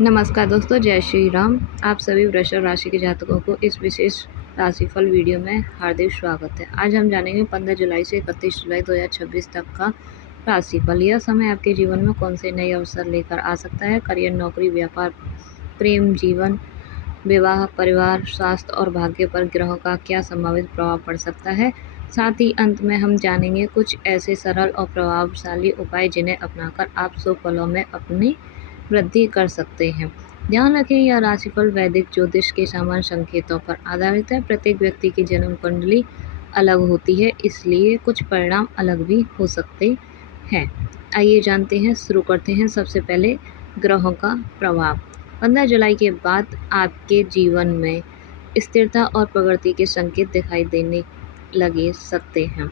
नमस्कार दोस्तों, जय श्री राम। आप सभी वृषभ राशि के जातकों को इस विशेष राशिफल वीडियो में हार्दिक स्वागत है। आज हम जानेंगे 15 जुलाई से 31 जुलाई 2026 तक का राशिफल। यह समय आपके जीवन में कौन से नए अवसर लेकर आ सकता है। करियर, नौकरी, व्यापार, प्रेम जीवन, विवाह, परिवार, स्वास्थ्य और भाग्य पर ग्रहों का क्या संभावित प्रभाव पड़ सकता है। साथ ही अंत में हम जानेंगे कुछ ऐसे सरल और प्रभावशाली उपाय जिन्हें अपनाकर आप शुभ फलों में अपनी वृद्धि कर सकते हैं। ध्यान रखें, यह राशिफल वैदिक ज्योतिष के सामान्य संकेतों पर आधारित है। प्रत्येक व्यक्ति की जन्म कुंडली अलग होती है, इसलिए कुछ परिणाम अलग भी हो सकते हैं। आइए जानते हैं, शुरू करते हैं। सबसे पहले ग्रहों का प्रभाव। 15 जुलाई के बाद आपके जीवन में स्थिरता और प्रगति के संकेत दिखाई देने लगे सकते हैं।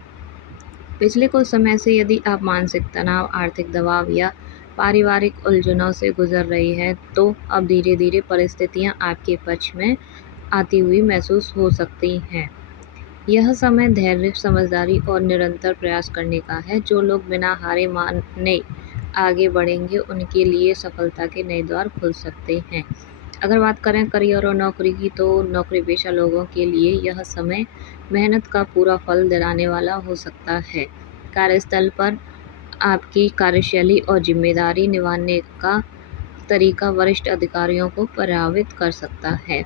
पिछले कुछ समय से यदि आप मानसिक तनाव, आर्थिक दबाव या पारिवारिक उलझनों से गुजर रही हैं, तो अब धीरे धीरे परिस्थितियां आपके पक्ष में आती हुई महसूस हो सकती हैं। यह समय धैर्य, समझदारी और निरंतर प्रयास करने का है। जो लोग बिना हारे माने आगे बढ़ेंगे, उनके लिए सफलता के नए द्वार खुल सकते हैं। अगर बात करें करियर और नौकरी की, तो नौकरी पेशा लोगों के लिए यह समय मेहनत का पूरा फल दिलाने वाला हो सकता है। कार्यस्थल पर आपकी कार्यशैली और जिम्मेदारी निभाने का तरीका वरिष्ठ अधिकारियों को प्रभावित कर सकता है।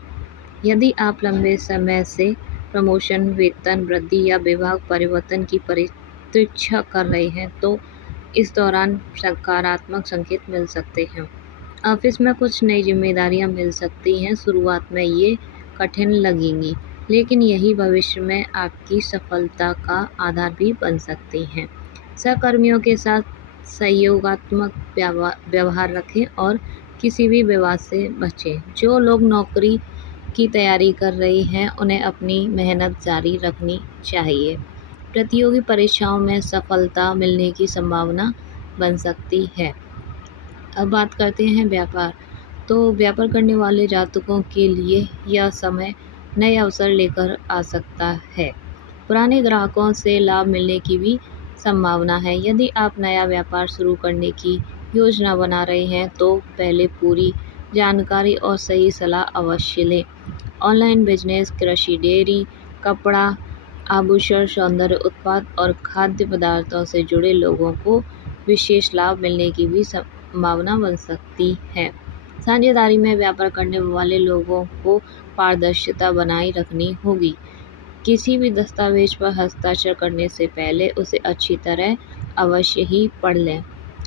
यदि आप लंबे समय से प्रमोशन, वेतन वृद्धि या विभाग परिवर्तन की प्रतीक्षा कर रहे हैं, तो इस दौरान सकारात्मक संकेत मिल सकते हैं। ऑफिस में कुछ नई जिम्मेदारियां मिल सकती हैं। शुरुआत में ये कठिन लगेंगी, लेकिन यही भविष्य में आपकी सफलता का आधार भी बन सकती हैं। सहकर्मियों के साथ सहयोगात्मक व्यवहार रखें और किसी भी विवाद से बचें। जो लोग नौकरी की तैयारी कर रहे हैं, उन्हें अपनी मेहनत जारी रखनी चाहिए। प्रतियोगी परीक्षाओं में सफलता मिलने की संभावना बन सकती है। अब बात करते हैं व्यापार। तो व्यापार करने वाले जातकों के लिए यह समय नए अवसर लेकर आ सकता है। पुराने ग्राहकों से लाभ मिलने की भी संभावना है। यदि आप नया व्यापार शुरू करने की योजना बना रहे हैं, तो पहले पूरी जानकारी और सही सलाह अवश्य लें। ऑनलाइन बिजनेस, कृषि, डेयरी, कपड़ा, आभूषण, सौंदर्य उत्पाद और खाद्य पदार्थों से जुड़े लोगों को विशेष लाभ मिलने की भी संभावना बन सकती है। साझेदारी में व्यापार करने वाले लोगों को पारदर्शिता बनाए रखनी होगी। किसी भी दस्तावेज पर हस्ताक्षर करने से पहले उसे अच्छी तरह अवश्य ही पढ़ लें।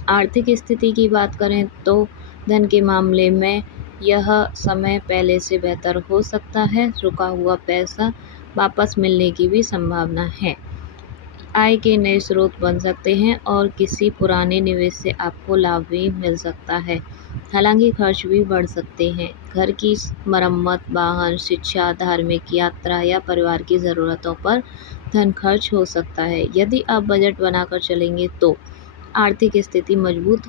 आर्थिक स्थिति की बात करें, तो धन के मामले में यह समय पहले से बेहतर हो सकता है। रुका हुआ पैसा वापस मिलने की भी संभावना है। आय के नए स्रोत बन सकते हैं और किसी पुराने निवेश से आपको लाभ भी मिल सकता है। हालांकि खर्च भी बढ़ सकते हैं। घर की मरम्मत, वाहन, शिक्षा, धार्मिक यात्रा या परिवार की ज़रूरतों पर धन खर्च हो सकता है। यदि आप बजट बनाकर चलेंगे, तो आर्थिक स्थिति मजबूत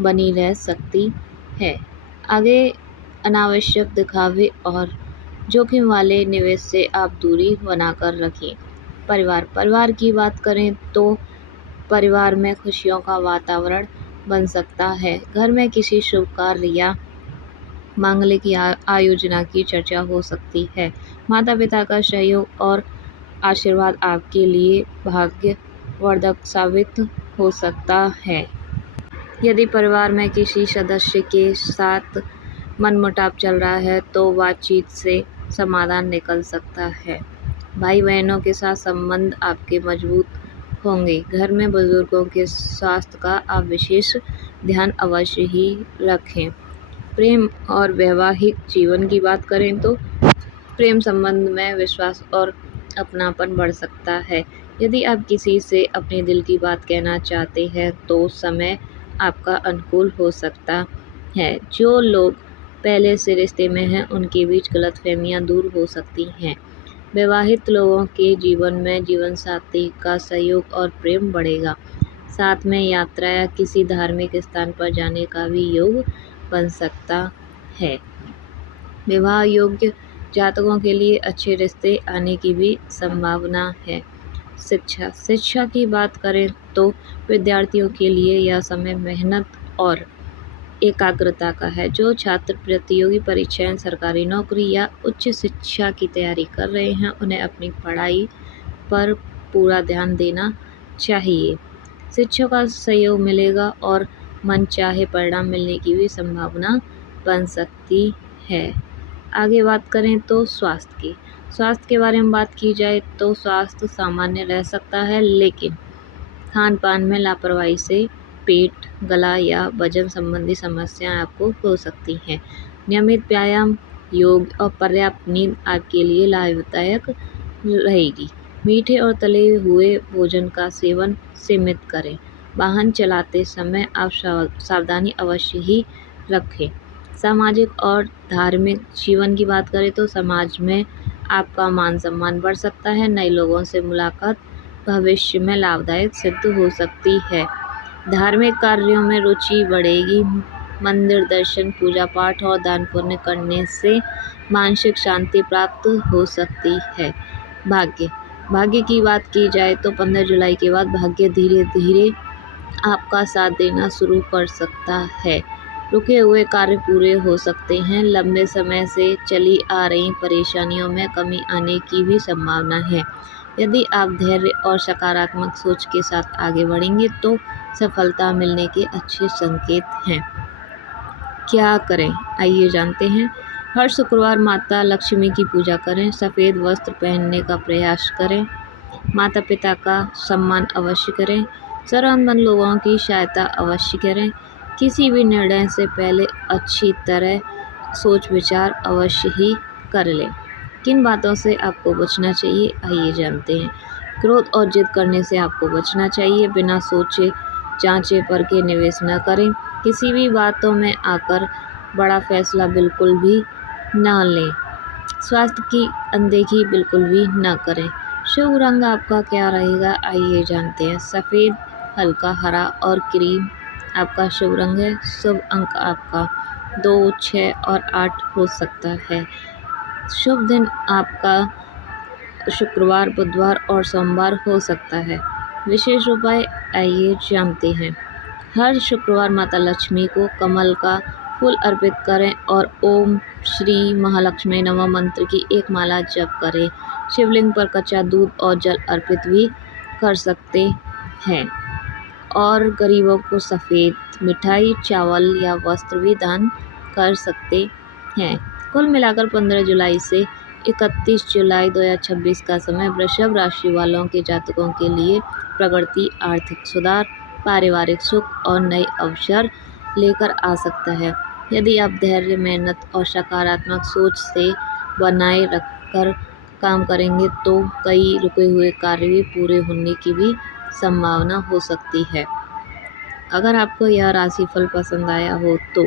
बनी रह सकती है। आगे अनावश्यक दिखावे और जोखिम वाले निवेश से आप दूरी बनाकर रखें। परिवार की बात करें, तो परिवार में खुशियों का वातावरण बन सकता है। घर में किसी शुभ कार्य या मांगलिक आयोजना की चर्चा हो सकती है। माता पिता का सहयोग और आशीर्वाद आपके लिए भाग्यवर्धक साबित हो सकता है। यदि परिवार में किसी सदस्य के साथ मनमुटाव चल रहा है, तो बातचीत से समाधान निकल सकता है। भाई बहनों के साथ संबंध आपके मजबूत होंगे। घर में बुजुर्गों के स्वास्थ्य का आप विशेष ध्यान अवश्य ही रखें। प्रेम और वैवाहिक जीवन की बात करें, तो प्रेम संबंध में विश्वास और अपनापन बढ़ सकता है। यदि आप किसी से अपने दिल की बात कहना चाहते हैं, तो समय आपका अनुकूल हो सकता है। जो लोग पहले से रिश्ते में हैं, उनके बीच गलतफहमियां दूर हो सकती हैं। विवाहित लोगों के जीवन में जीवनसाथी का सहयोग और प्रेम बढ़ेगा। साथ में यात्रा या किसी धार्मिक स्थान पर जाने का भी योग बन सकता है। विवाह योग्य जातकों के लिए अच्छे रिश्ते आने की भी संभावना है। शिक्षा की बात करें, तो विद्यार्थियों के लिए यह समय मेहनत और एकाग्रता का है। जो छात्र प्रतियोगी परीक्षाएं, सरकारी नौकरी या उच्च शिक्षा की तैयारी कर रहे हैं, उन्हें अपनी पढ़ाई पर पूरा ध्यान देना चाहिए। शिक्षकों का सहयोग मिलेगा और मनचाहे परिणाम मिलने की भी संभावना बन सकती है। आगे बात करें तो स्वास्थ्य की। स्वास्थ्य के बारे में बात की जाए तो स्वास्थ्य सामान्य रह सकता है, लेकिन खान पान में लापरवाही से पेट, गला या वजन संबंधी समस्याएं आपको हो सकती हैं। नियमित व्यायाम, योग और पर्याप्त नींद आपके लिए लाभदायक रहेगी। मीठे और तले हुए भोजन का सेवन सीमित करें। वाहन चलाते समय आप सावधानी अवश्य ही रखें। सामाजिक और धार्मिक जीवन की बात करें तो समाज में आपका मान सम्मान बढ़ सकता है। नए लोगों से मुलाकात भविष्य में लाभदायक सिद्ध हो सकती है। धार्मिक कार्यों में रुचि बढ़ेगी। मंदिर दर्शन, पूजा पाठ और दान पुण्य करने से मानसिक शांति प्राप्त हो सकती है। भाग्य की बात की जाए तो 15 जुलाई के बाद भाग्य धीरे धीरे आपका साथ देना शुरू कर सकता है। रुके हुए कार्य पूरे हो सकते हैं। लंबे समय से चली आ रही परेशानियों में कमी आने की भी संभावना है। यदि आप धैर्य और सकारात्मक सोच के साथ आगे बढ़ेंगे तो सफलता मिलने के अच्छे संकेत हैं। क्या करें, आइए जानते हैं। हर शुक्रवार माता लक्ष्मी की पूजा करें। सफ़ेद वस्त्र पहनने का प्रयास करें। माता पिता का सम्मान अवश्य करें। ज़रूरतमंद लोगों की सहायता अवश्य करें। किसी भी निर्णय से पहले अच्छी तरह सोच विचार अवश्य ही कर लें। किन बातों से आपको बचना चाहिए, आइए जानते हैं। क्रोध और जिद करने से आपको बचना चाहिए। बिना सोचे जांचे परखे निवेश न करें। किसी भी बातों में आकर बड़ा फैसला बिल्कुल भी न लें। स्वास्थ्य की अनदेखी बिल्कुल भी न करें। शुभ रंग आपका क्या रहेगा, आइए जानते हैं। सफ़ेद, हल्का हरा और क्रीम आपका शुभ रंग है। शुभ अंक आपका 2, 6 और 8 हो सकता है। शुभ दिन आपका शुक्रवार, बुधवार और सोमवार हो सकता है। विशेष उपाय आइए जानते हैं। हर शुक्रवार माता लक्ष्मी को कमल का फूल अर्पित करें और ओम श्री महालक्ष्मी नमः मंत्र की एक माला जप करें। शिवलिंग पर कच्चा दूध और जल अर्पित भी कर सकते हैं और गरीबों को सफ़ेद मिठाई, चावल या वस्त्र भी दान कर सकते हैं। कुल मिलाकर 15 जुलाई से 31 जुलाई 2026 का समय वृषभ राशि वालों के जातकों के लिए प्रगति, आर्थिक सुधार, पारिवारिक सुख और नए अवसर लेकर आ सकता है। यदि आप धैर्य, मेहनत और सकारात्मक सोच से बनाए रखकर काम करेंगे तो कई रुके हुए कार्य भी पूरे होने की भी संभावना हो सकती है। अगर आपको यह राशिफल पसंद आया हो तो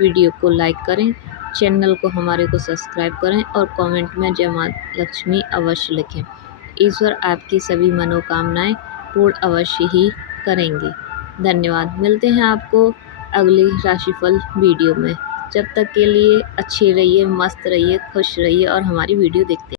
वीडियो को लाइक करें, चैनल को हमारे को सब्सक्राइब करें और कमेंट में जय मां लक्ष्मी अवश्य लिखें। ईश्वर आपकी सभी मनोकामनाएं पूर्ण अवश्य ही करेंगे। धन्यवाद। मिलते हैं आपको अगली राशिफल वीडियो में। जब तक के लिए अच्छे रहिए, मस्त रहिए, खुश रहिए और हमारी वीडियो देखते